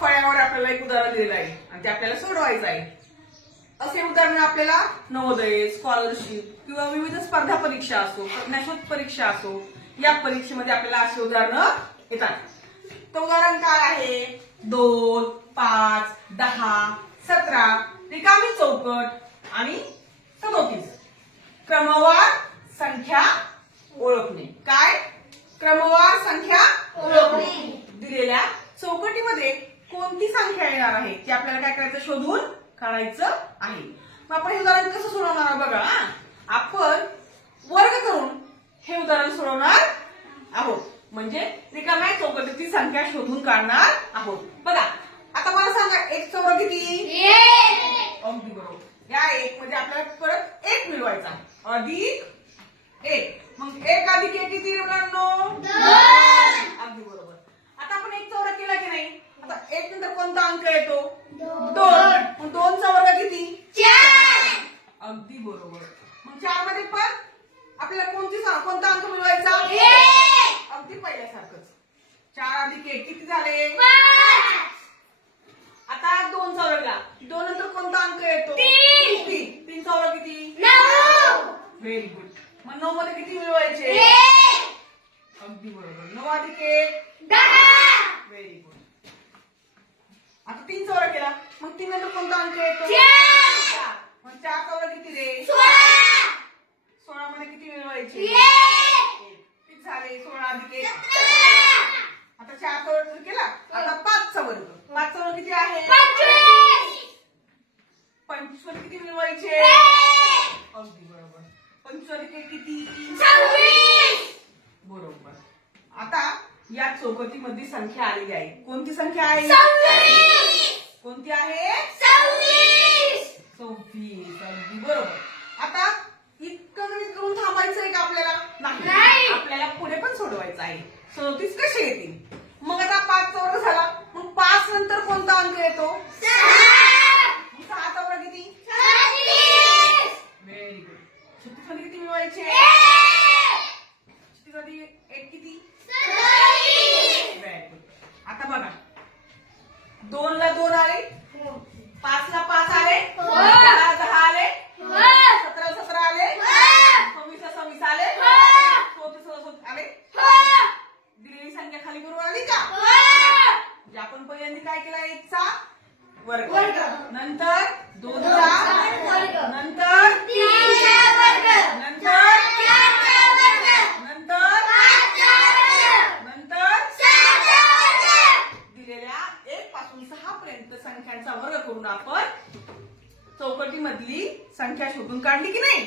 फळ्यावर आपल्याला एक उदाहरण दिलेलं आहे. आणि ते आपल्याला सोडवायचं आहे. असे उदाहरण आपल्याला नवोदय स्कॉलरशिप किंवा विविध स्पर्धा परीक्षा असो प्रज्ञाशोध परीक्षा असो या परीक्षेमध्ये आपल्याला असे उदाहरणं येतात. तर उदाहरण काय आहे? दोन पाच दहा सतरा रिकामी चौकट आणि सदोतीस क्रमवार संख्या ओळखणे. काय? क्रमवार संख्या ओळखणे. दिलेल्या चौकटीमध्ये कोणती संख्या येणार आहे? ते आपल्याला काय करायचं? शोधून काढायचं आहे. मग आपण हे उदाहरण कसं सोडवणार आहोत बघा. आपण वर्ग करून हे उदाहरण सोडवणार आहोत. म्हणजे रिकाम्या चौकटीची संख्या शोधून काढणार आहोत. बघा आता मला सांगा एक चौरं किती? अगदी बरोबर. या एक म्हणजे आपल्याला परत एक मिळवायचा अधिक एक. मग एक अधिक एक किती मुलांनो अगदी बरोबर आता आपण एक चौरा केला की नाही आता एक नंतर कोणता अंक येतो? दोन. दोनचा वर्ग किती? अगदी बरोबर. मग चारमध्ये पण आपल्याला कोणती कोणता अंक मिळवायचा? अगदी पहिल्यासारखंच. चार अधिक एक किती झाले? आता दोन चौरगला दोन नंतर कोणता अंक येतो? तीन. तीन. चौरा किती? व्हेरी गुड मग नऊ मध्ये किती मिळवायचे? अगदी बरोबर. नऊ अधिक एक व्हेरी गुड आता तीन चौरा केला मग तीन नंतर कोणता अंक येतो. मग चार चौरा किती रे? सोळा! मध्ये किती मिळवायचे. किती झाले? सोळा अधिक एक. आता चार चौरा जर केला? आता पाचचा वर्ग पाच चौरा किती आहे? पंचवीस! मध्ये किती मिळवायचे अगदी बरोबर. पंचवीस एक किती? बरोबर. आता या चौकटीमध्ये संख्या आलेली आहे. कोणती संख्या आहे? कोणती आहे? चौतीस अगदी बरोबर. आता इतकं गणित करून थांबायचं आहे का आपल्याला? नाही. आपल्याला पुढे पण सोडवायचं आहे. सदोतीस कसे येतील? मग आता पाच चौरा झाला. मग पाच नंतर कोणता अंक येतो? मग सहा चौरा किती? व्हेरी गुड छत्तीसमध्ये किती मिळवायचे? छत्तीसमध्ये एक किती? व्हेरी गुड आता बघा. दोन ला दोन आले पाच ला पाच आले हो. दहा दहा आले सतरा सतरा आले सव्वीस ला सव्वीस आले चौतीस ला चौतीस आले दिलेली संख्या खाली बरोबर आली का म्हणजे आपण एकचा वर्ग. वर्ग. नंतर दोनचा वर्ग. नंतर दिलेल्या एक पासून सहा पर्यंत संख्यांचा वर्ग करून आपण चौकटीमधली संख्या शोधून काढली की नाही?